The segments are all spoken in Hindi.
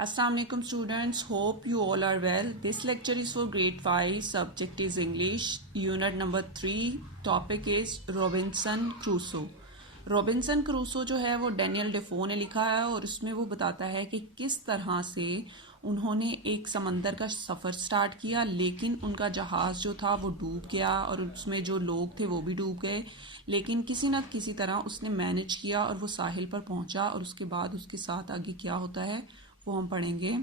Assalamu alaikum students, hope you all are well. This lecture is for grade 5, subject is English, unit number 3, topic is Robinson Crusoe. Robinson Crusoe जो है वो डैनियल डेफो ने लिखा है और उसमें वो बताता है कि किस तरह से उन्होंने एक समंदर का सफ़र स्टार्ट किया, लेकिन उनका जहाज़ जो था वो डूब गया और उसमें जो लोग थे वो भी डूब गए, लेकिन किसी न किसी तरह उसने मैनेज किया और वो साहिल पर पहुंचा और उसके बाद उसके साथ आगे क्या होता है वो हम पढ़ेंगे।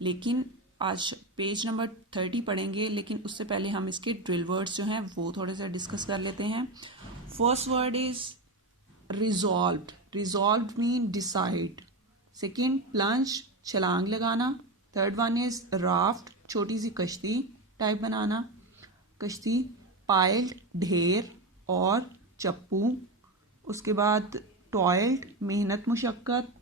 लेकिन आज पेज नंबर 30 पढ़ेंगे, लेकिन उससे पहले हम इसके ड्रिल वर्ड्स जो हैं वो थोड़े से डिस्कस कर लेते हैं। First word is resolved. Resolved mean decide. Second plunge, छलांग लगाना। थर्ड वन इज राफ्ट, छोटी सी कश्ती टाइप बनाना, कश्ती। पाइल्ड, ढेर और चप्पू। उसके बाद टॉयल्ड, मेहनत मुशक्क़त।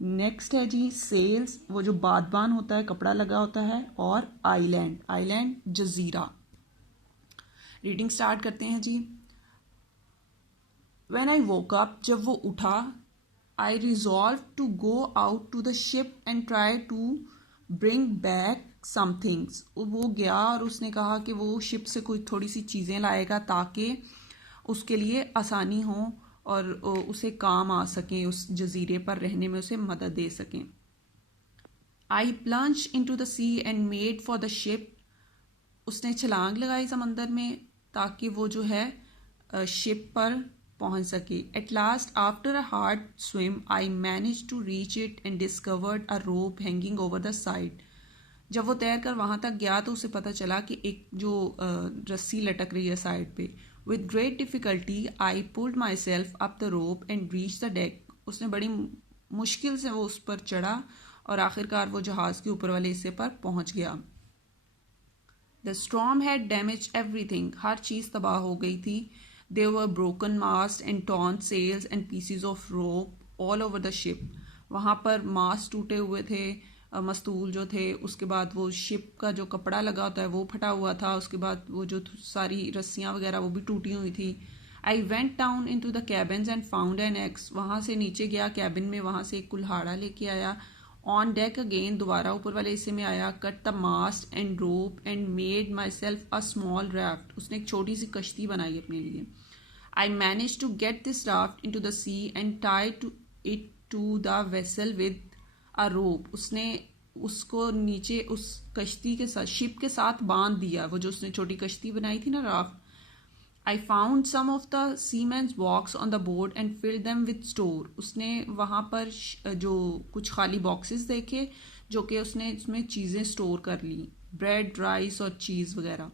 नेक्स्ट है जी सेल्स, वो जो बादबान होता है, कपड़ा लगा होता है। और आइलैंड, आइलैंड जजीरा। रीडिंग स्टार्ट करते हैं जी। When I woke up, जब वो उठा, I resolved to go out to the ship and try to bring back some things. वो गया और उसने कहा कि वो शिप से कोई थोड़ी सी चीज़ें लाएगा ताकि उसके लिए आसानी हो और उसे काम आ सकें, उस जजीरे पर रहने में उसे मदद दे सकें। I plunged into the sea and made for the ship. उसने छलांग लगाई समंदर में ताकि वो जो है शिप पर पहुंच सके। At last after a hard swim I manage to reach it and discovered a rope hanging over the side. जब वो तैर कर वहां तक गया तो उसे पता चला कि एक जो रस्सी लटक रही है साइड पे। With great difficulty I pulled my self up the rope and reach the deck. उसने बड़ी मुश्किल से वो उस पर चढ़ा और आखिरकार वो जहाज के ऊपर वाले हिस्से पर पहुंच गया। The storm had damage everything, हर चीज़ तबाह हो गई थी। There were broken masts and torn sails and pieces of rope all over the ship. वहाँ पर मास्ट टूटे हुए थे, मस्तूल जो थे। उसके बाद वो शिप का जो कपड़ा लगा होता है वो फटा हुआ था। उसके बाद वो जो सारी रस्सियाँ वगैरह वो भी टूटी हुई थी। I went down into the cabins and found an axe. वहाँ से नीचे गया कैबिन में, वहाँ से एक कुल्हाड़ा लेके आया। ऑन डेक अगेन, दोबारा ऊपर वाले हिस्से में आया। Cut the mast and rope and made myself a small raft. उसने एक छोटी सी कश्ती बनाई अपने लिए। I manage to get this raft into the sea and tie to it to the vessel with a rope. उसने उसको नीचे उस कश्ती के साथ, शिप के साथ बांध दिया, वो जो उसने छोटी कश्ती बनाई थी ना raft. I found some of the seamen's box on the board and filled them with store. उसने वहाँ पर जो कुछ खाली बॉक्सेस देखे जो कि उसने इसमें चीज़ें स्टोर कर ली, ब्रेड, राइस और चीज़ वगैरह।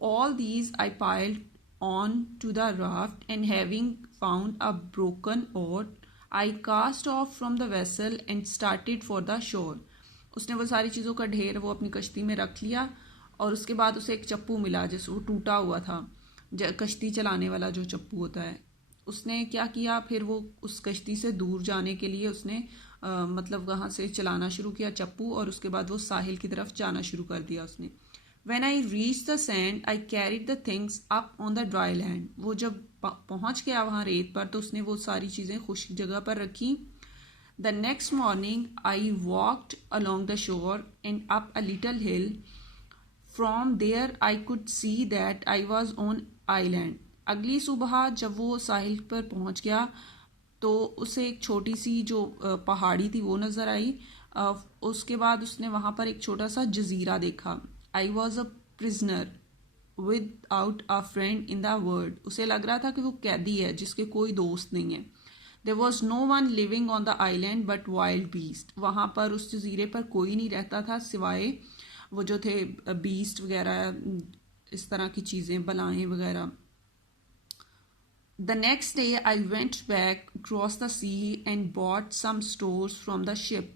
All these I piled on to the raft and having found a broken oar, I cast off from the vessel and started for the shore. उसने वो सारी चीज़ों का ढेर वो अपनी कश्ती में रख लिया और उसके बाद उसे एक चप्पू मिला जिस वो टूटा हुआ था, कश्ती चलाने वाला जो चप्पू होता है। उसने क्या किया, फिर वो उस कश्ती से दूर जाने के लिए उसने मतलब वहाँ से चलाना शुरू किया चप्पू, और उसके बाद वो साहिल की तरफ जाना शुरू कर दिया उसने। When I reached the sand, I carried the things up on the dry land. वो जब पहुँच गया वहाँ रेत पर तो उसने वो सारी चीज़ें खुश्क जगह पर रखी। The next morning, I walked along the shore and up a little hill. From there, I could see that I was on island. अगली सुबह जब वो साहिल पर पहुंच गया तो उसे एक छोटी सी जो पहाड़ी थी वो नज़र आई। उसके बाद उसने वहाँ पर एक छोटा सा जजीरा देखा। I was a prisoner with out a friend in the world. उसे लग रहा था कि वो कैदी है जिसके कोई दोस्त नहीं है। There was no one living on the island but wild beast. वहाँ पर उस जजीरे पर कोई नहीं रहता था सिवाय वो जो थे बीस्ट वगैरह, इस तरह की चीज़ें, बलाएं वगैरह। The next day I went back cross the sea and bought some stores from the ship.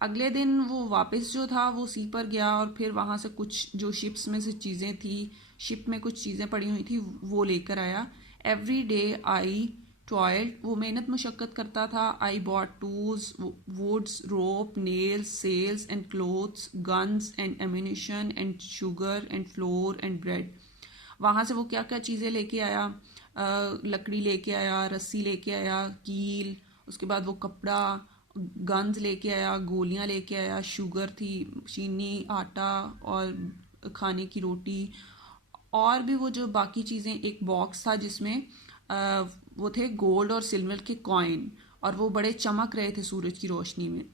अगले दिन वो वापस जो था वो सी पर गया और फिर वहाँ से कुछ जो शिप्स में से चीज़ें थी, शिप में कुछ चीज़ें पड़ी हुई थी वो लेकर आया। एवरी डे आई टॉयल्ड, वो मेहनत मुशक्क़त करता था। I bought tools, woods, rope, nails, sails and clothes, guns and ammunition and sugar and flour and bread. वहाँ से वो क्या क्या चीज़ें लेके आया, लकड़ी लेके आया, रस्सी लेके आया, कील, उसके बाद वो कपड़ा गन्स लेके आया, गोलियां लेके आया, शुगर थी, चीनी, आटा और खाने की रोटी, और भी वो जो बाकी चीज़ें, एक बॉक्स था जिसमें वो थे गोल्ड और सिल्वर के कॉइन, और वो बड़े चमक रहे थे सूरज की रोशनी में.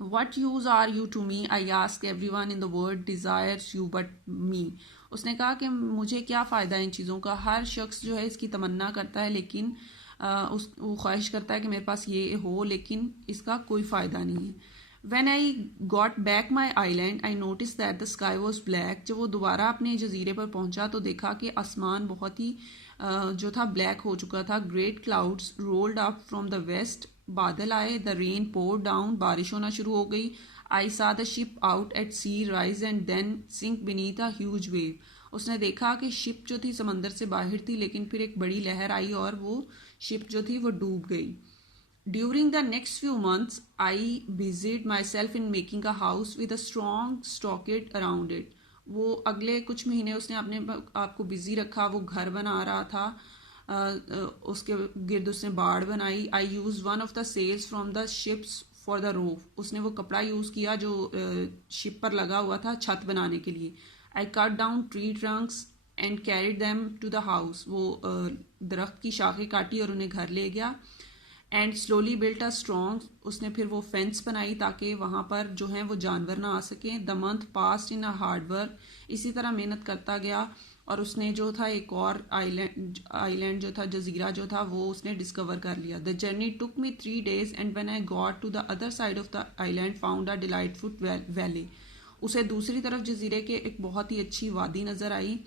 What use are you to me, I ask everyone in the world desires you but me. उसने कहा कि मुझे क्या फ़ायदा इन चीज़ों का, हर शख्स जो है इसकी तमन्ना करता है, लेकिन वो ख्वाहिश करता है कि मेरे पास ये हो, लेकिन इसका कोई फ़ायदा नहीं है. When I got back my island, I noticed that the sky was black. जब वो दोबारा अपने जजीरे पर पहुंचा तो देखा कि आसमान बहुत ही जो था ब्लैक हो चुका था. Great clouds rolled up from the west. बादल आए. The rain poured down. बारिश होना शुरू हो गई. I saw the ship out at sea rise and then sink beneath a huge wave. उसने देखा कि शिप जो थी समंदर से बाहर थी, लेकिन फिर एक बड़ी लहर आई और वो शिप जो थी वो डूब गई. During the next few months, I busied myself in making a house with a strong stockade around it. वो अगले कुछ महीने उसने अपने आप को बिजी रखा, वो घर बना रहा था. उसके गिर्द उसने बाड़ बनाई. I use one of the sails from the ships for the roof. उसने वो कपड़ा यूज़ किया जो शिप पर लगा हुआ था छत बनाने के लिए. I cut down tree trunks and carried them to the house. वो दरख्त की शाखें काटी और उन्हें घर ले गया. And slowly built a strong. उसने फिर वो फेंस बनाई ताकि वहाँ पर जो हैं वो जानवर ना आ सकें. The month past in a hard work. इसी तरह मेहनत करता गया और उसने जो था एक और आइलैंड जो था, जजीरा जो था, वो उसने डिस्कवर कर लिया. The journey took me 3 days and when I got to the other side of the island found a delightful valley. उसे दूसरी तरफ जजीरे के एक बहुत ही अच्छी वादी नज़र आई